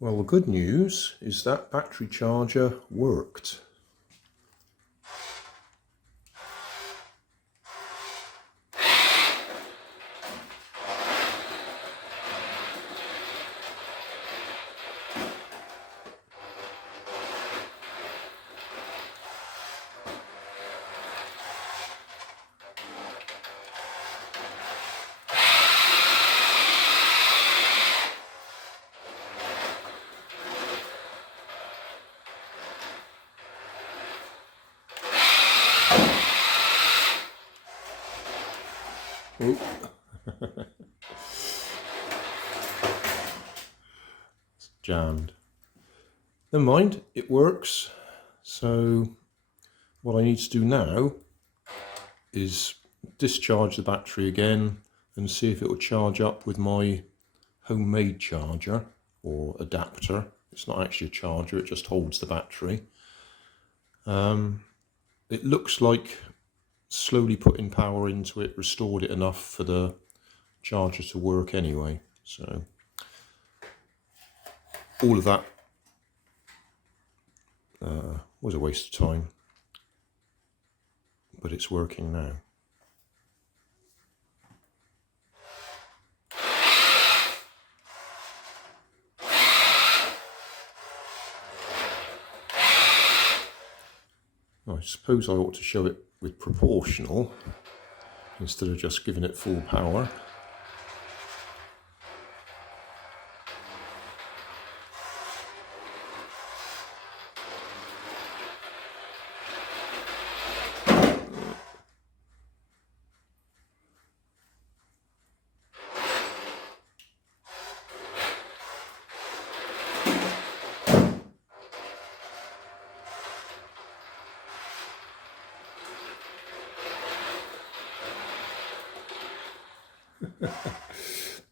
Well, the good news is that battery charger worked. It's jammed. Never mind, it works. So what I need to do now is discharge the battery again and see if it will charge up with my homemade charger or adapter. It's not actually a charger, it just holds the battery. It looks like slowly putting power into it restored it enough for the charger to work anyway. So all of that was a waste of time, but it's working now. I suppose I ought to show it with proportional instead of just giving it full power.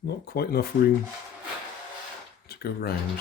Not quite enough room to go round.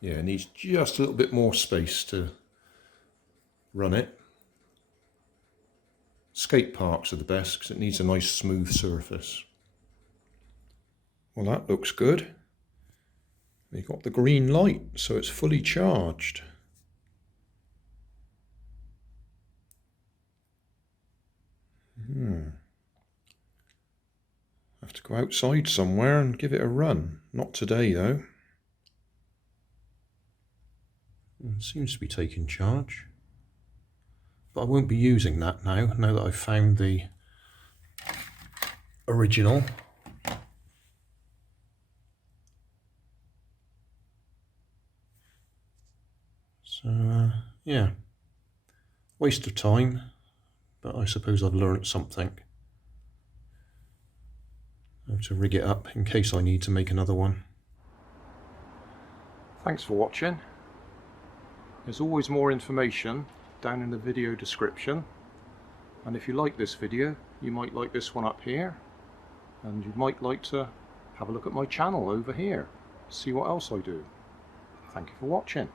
Yeah, it needs just a little bit more space to run it. Skate parks are the best because it needs a nice smooth surface. Well, that looks good. We got the green light, so it's fully charged. Have to go outside somewhere and give it a run. Not today though. It seems to be taking charge, but I won't be using that now that I've found the original. So yeah, waste of time, but I suppose I've learnt something. I have to rig it up in case I need to make another one. Thanks for watching. There's always more information down in the video description, and if you like this video you might like this one up here, and you might like to have a look at my channel over here, see what else I do. Thank you for watching.